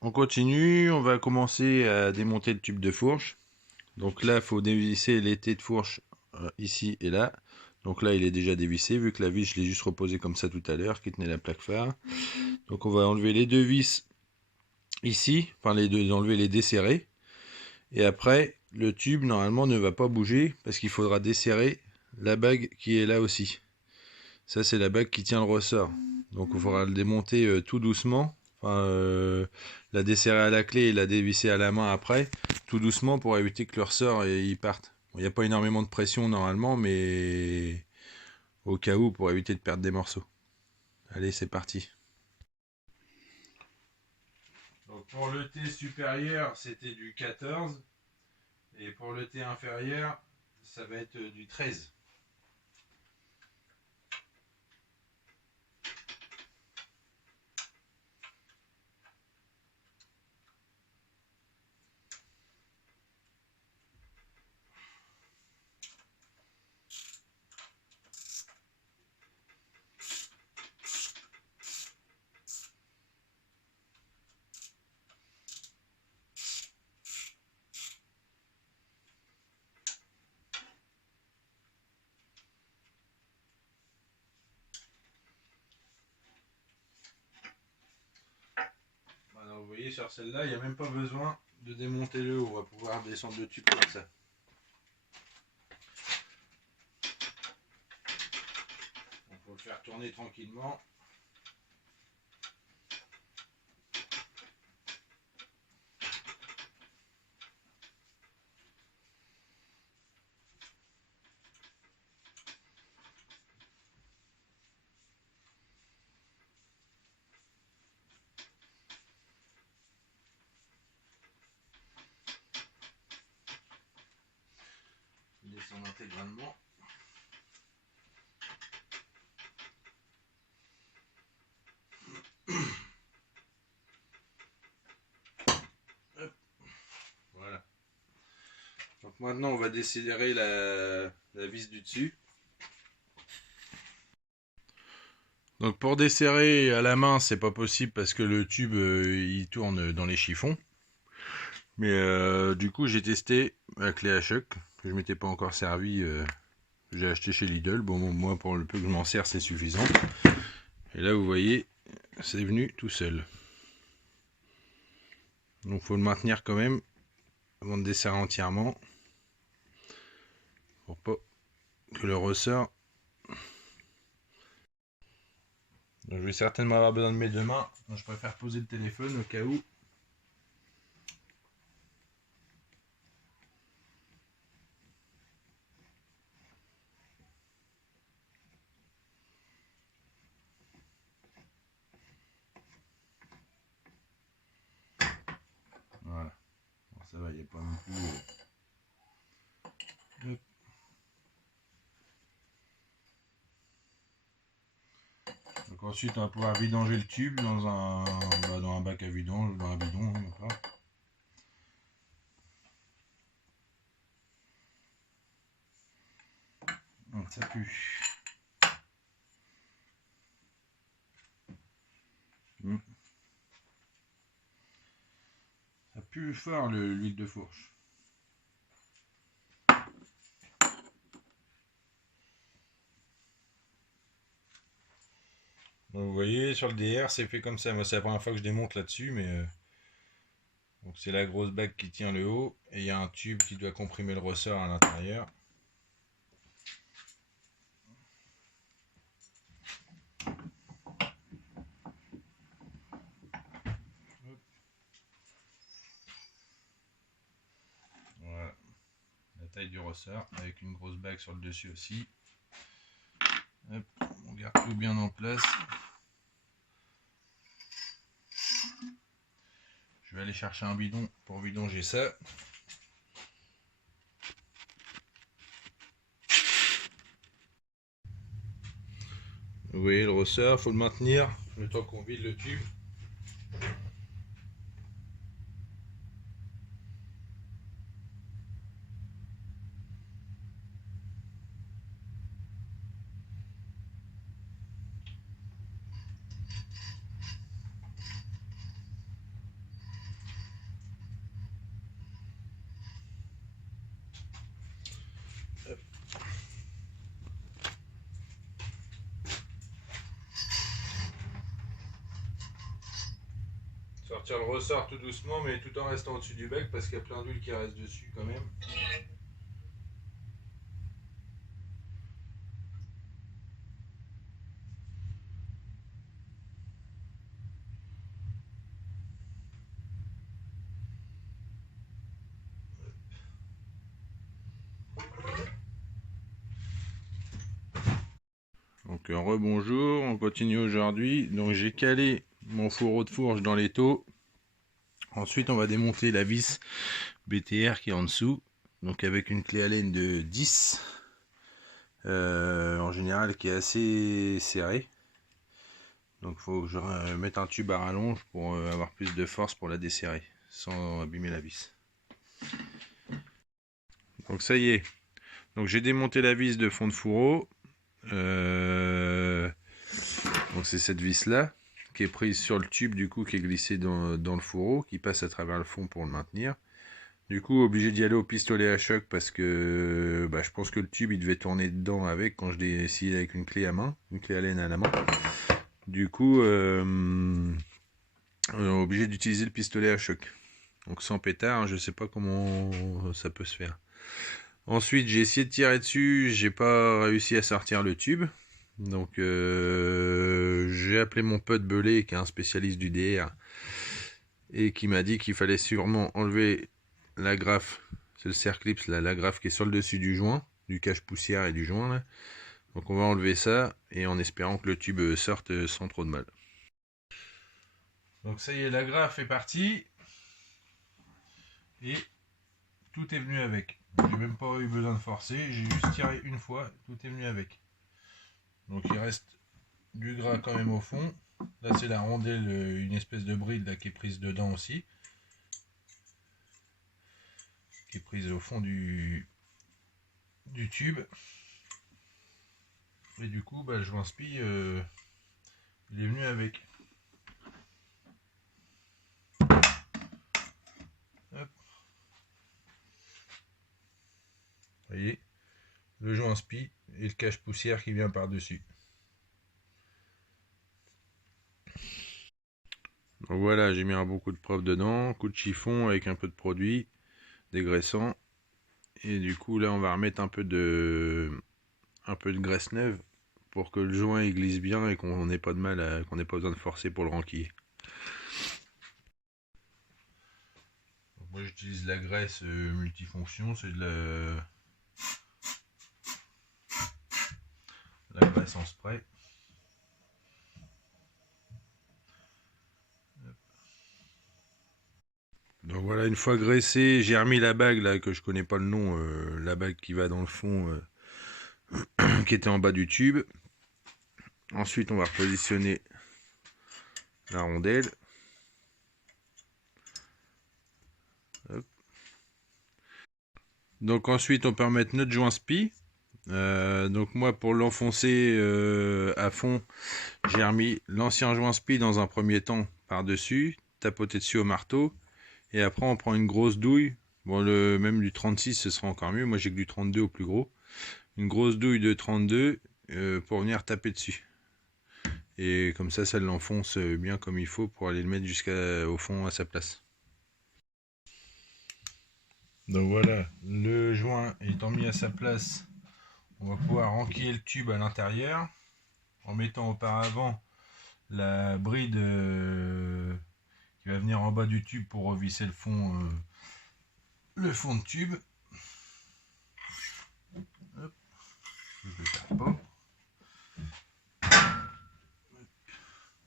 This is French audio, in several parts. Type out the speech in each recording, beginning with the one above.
On continue, on va commencer à démonter le tube de fourche. Donc là, il faut dévisser l'été de fourche ici et là. Donc là, il est déjà dévissé, vu que la vis, je l'ai juste reposée comme ça tout à l'heure, qui tenait la plaque phare. Donc on va enlever les deux vis ici, enfin les deux, enlever les desserrer. Et après, le tube, normalement, ne va pas bouger, parce qu'il faudra desserrer la bague qui est là aussi. Ça, c'est la bague qui tient le ressort. Donc il faudra le démonter tout doucement. Enfin, la desserrer à la clé et la dévisser à la main après, tout doucement pour éviter que le ressort il parte. Il n'y a pas énormément de pression normalement, mais au cas où, pour éviter de perdre des morceaux. Allez, c'est parti. Donc pour le T supérieur, c'était du 14. Et pour le T inférieur, ça va être du 13. Alors vous voyez, sur celle-là, il n'y a même pas besoin de démonter le haut. On va pouvoir descendre le tube comme ça. On peut le faire tourner tranquillement. Descendre intégralement. Hop. Voilà. Donc maintenant on va décélérer la vis du dessus. Donc pour desserrer à la main c'est pas possible parce que le tube il tourne dans les chiffons. Mais du coup j'ai testé la clé à choc que je m'étais pas encore servi. J'ai acheté chez Lidl. Bon moi pour le peu que je m'en sers c'est suffisant. Et là vous voyez c'est venu tout seul. Donc faut le maintenir quand même avant de desserrer entièrement pour pas que le ressort. Donc je vais certainement avoir besoin de mes deux mains. Donc je préfère poser le téléphone au cas où. Voilà. Bon, ça va, il n'y a pas non plus. Hop. Donc ensuite on va pouvoir vidanger le tube dans un bac à vidange, dans un bidon. Donc ça pue. Ça pue fort l'huile de fourche. Donc vous voyez sur le DR c'est fait comme ça. Moi c'est la première fois que je démonte là-dessus, mais donc c'est la grosse bague qui tient le haut et il y a un tube qui doit comprimer le ressort à l'intérieur. Voilà la taille du ressort avec une grosse bague sur le dessus aussi. Hop, on garde tout bien en place. Je vais aller chercher un bidon pour vidanger ça. Vous voyez le ressort, il faut le maintenir le temps qu'on vide le tube. sortir le ressort tout doucement, mais tout en restant au-dessus du bec parce qu'il y a plein d'huile qui reste dessus quand même. Donc rebonjour, on continue aujourd'hui. Donc j'ai calé mon fourreau de fourche dans l'étau. Ensuite on va démonter la vis BTR qui est en dessous. Donc avec une clé Allen de 10. En général qui est assez serrée. Donc il faut que je mette un tube à rallonge pour avoir plus de force pour la desserrer sans abîmer la vis. Donc ça y est. Donc j'ai démonté la vis de fond de fourreau. Donc c'est cette vis là qui est prise sur le tube du coup qui est glissé dans le fourreau, qui passe à travers le fond pour le maintenir. Du coup obligé d'y aller au pistolet à choc parce que je pense que le tube il devait tourner dedans avec quand je l'ai essayé avec une clé à main, une clé Allen à la main. Du coup obligé d'utiliser le pistolet à choc. Donc sans pétard, je sais pas comment ça peut se faire. Ensuite j'ai essayé de tirer dessus, j'ai pas réussi à sortir le tube. Donc j'ai appelé mon pote Belé qui est un spécialiste du DR et qui m'a dit qu'il fallait sûrement enlever l'agrafe, c'est le Cerclipse là, l'agrafe qui est sur le dessus du joint, du cache-poussière et du joint là. Donc on va enlever ça et en espérant que le tube sorte sans trop de mal. Donc ça y est, l'agrafe est partie et tout est venu avec. J'ai même pas eu besoin de forcer, j'ai juste tiré une fois, tout est venu avec. Donc il reste du gras quand même au fond. Là c'est la rondelle, une espèce de bride là, qui est prise dedans aussi. Qui est prise au fond du tube. Et du coup le joint spi il est venu avec. Hop. Vous voyez, le joint spi et le cache poussière qui vient par dessus. Donc voilà, j'ai mis un bon coup de preuve dedans, coup de chiffon avec un peu de produit dégraissant. Et du coup là on va remettre un peu de graisse neuve pour que le joint il glisse bien et qu'on n'ait pas de mal, qu'on n'ait pas besoin de forcer pour le renquiller. Donc moi j'utilise la graisse multifonction, c'est de la graisse en spray. Donc voilà, une fois graissé, j'ai remis la bague là que je connais pas le nom, la bague qui va dans le fond, qui était en bas du tube. Ensuite on va repositionner la rondelle. Hop. Donc ensuite on peut remettre notre joint spi. Donc moi pour l'enfoncer à fond, j'ai remis l'ancien joint spi dans un premier temps par dessus, tapoté dessus au marteau, et après on prend une grosse douille. Bon, même du 36 ce sera encore mieux, moi j'ai que du 32 au plus gros. Une grosse douille de 32 pour venir taper dessus. Et comme ça l'enfonce bien comme il faut pour aller le mettre jusqu'au fond à sa place. Donc voilà, le joint étant mis à sa place, on va pouvoir enquiller le tube à l'intérieur en mettant auparavant la bride qui va venir en bas du tube pour revisser le fond de tube. Hop, je ne le perds pas.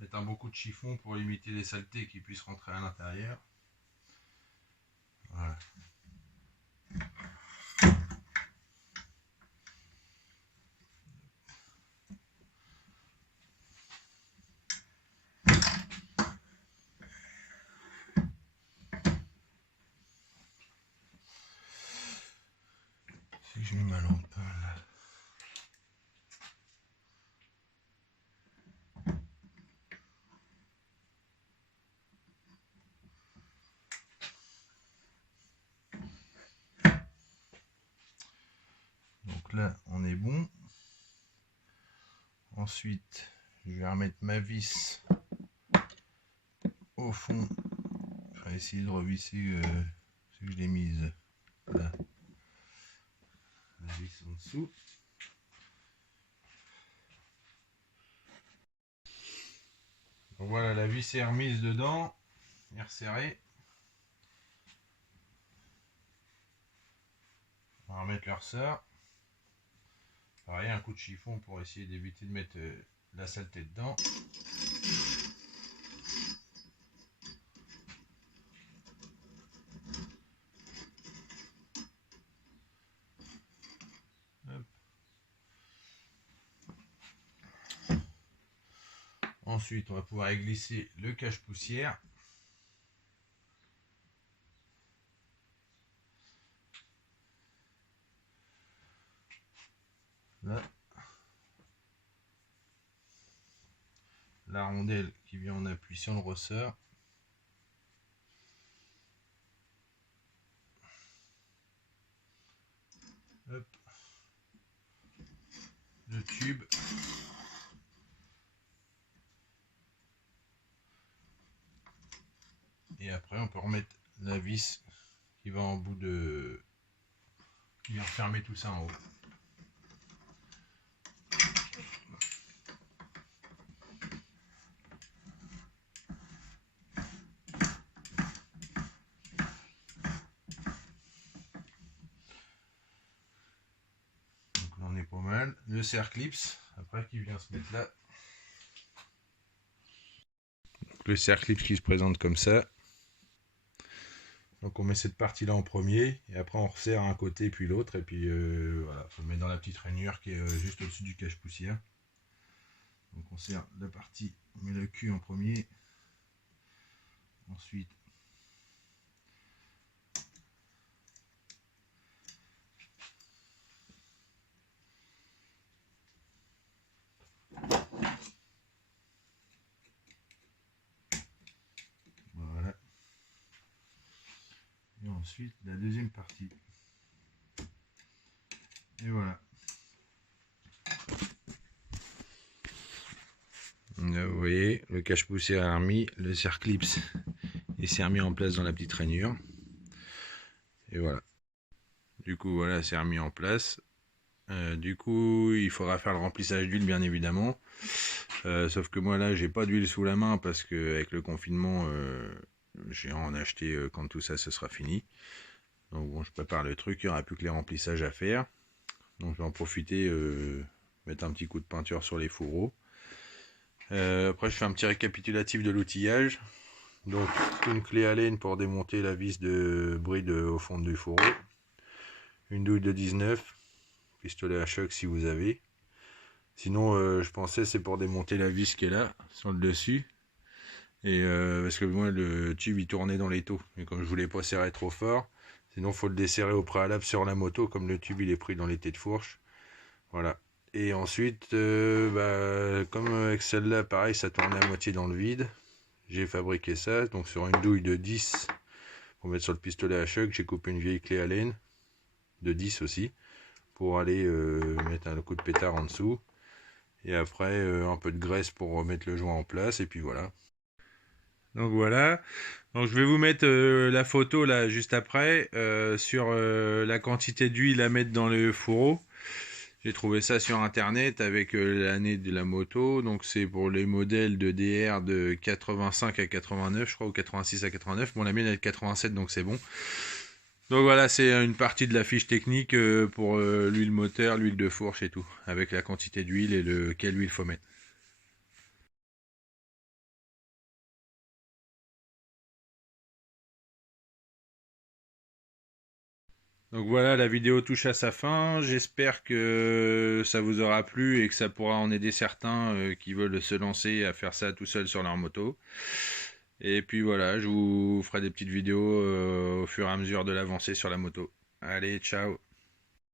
Mettre un bon coup de chiffon pour limiter les saletés qui puissent rentrer à l'intérieur. Voilà. Si je mets ma lampe là. Donc là on est bon. Ensuite je vais remettre ma vis au fond Je vais essayer de revisser ce que je l'ai mise là. La vis en dessous. Donc voilà, la vis est remise dedans, est resserrée. On va remettre le ressort. Pareil, un coup de chiffon pour essayer d'éviter de mettre la saleté dedans. Hop. Ensuite, on va pouvoir y glisser le cache-poussière. Là. La rondelle qui vient en appui sur le ressort. Hop. Le tube. Et après on peut remettre la vis qui va en bout de... qui vient fermer tout ça en haut. Donc là on est pas mal. Le serre-clips après qui vient se mettre là. Donc, le serre-clips qui se présente comme ça. Donc on met cette partie là en premier et après on resserre un côté puis l'autre et puis voilà, faut le mettre dans la petite rainure qui est juste au-dessus du cache-poussière. Donc on serre la partie, on met le cul en premier, ensuite voilà, et ensuite la deuxième partie. Et voilà. Là, vous voyez, le cache-poussière est remis, le serre-clips s'est remis en place dans la petite rainure. Et voilà. Du coup, voilà, c'est remis en place. Du coup, il faudra faire le remplissage d'huile, bien évidemment. Sauf que moi, là, j'ai pas d'huile sous la main parce que avec le confinement, j'ai en acheté quand tout ça, ce sera fini. Donc bon, je prépare le truc, il n'y aura plus que les remplissages à faire. Donc je vais en profiter, mettre un petit coup de peinture sur les fourreaux. Après je fais un petit récapitulatif de l'outillage. Donc une clé Allen pour démonter la vis de bride au fond du fourreau. Une douille de 19, pistolet à choc si vous avez. Sinon je pensais c'est pour démonter la vis qui est là, sur le dessus. Et parce que moi le tube il tournait dans l'étau. Et comme je voulais pas serrer trop fort, sinon il faut le desserrer au préalable sur la moto, comme le tube il est pris dans l'été de fourche. Voilà. Et ensuite, comme avec celle-là, pareil, ça tournait à moitié dans le vide. J'ai fabriqué ça, donc sur une douille de 10 pour mettre sur le pistolet à choc, j'ai coupé une vieille clé Allen de 10 aussi pour aller mettre un coup de pétard en dessous. Et après, un peu de graisse pour remettre le joint en place, et puis voilà. Donc voilà. Donc je vais vous mettre la photo là juste après sur la quantité d'huile à mettre dans le fourreau. J'ai trouvé ça sur internet avec l'année de la moto, donc c'est pour les modèles de DR de 85 à 89 je crois, ou 86 à 89, bon la mienne elle est de 87 donc c'est bon. Donc voilà, c'est une partie de la fiche technique pour l'huile moteur, l'huile de fourche et tout, avec la quantité d'huile et quelle huile faut mettre. Donc voilà, la vidéo touche à sa fin. J'espère que ça vous aura plu et que ça pourra en aider certains qui veulent se lancer à faire ça tout seul sur leur moto. Et puis voilà, je vous ferai des petites vidéos au fur et à mesure de l'avancée sur la moto. Allez, ciao!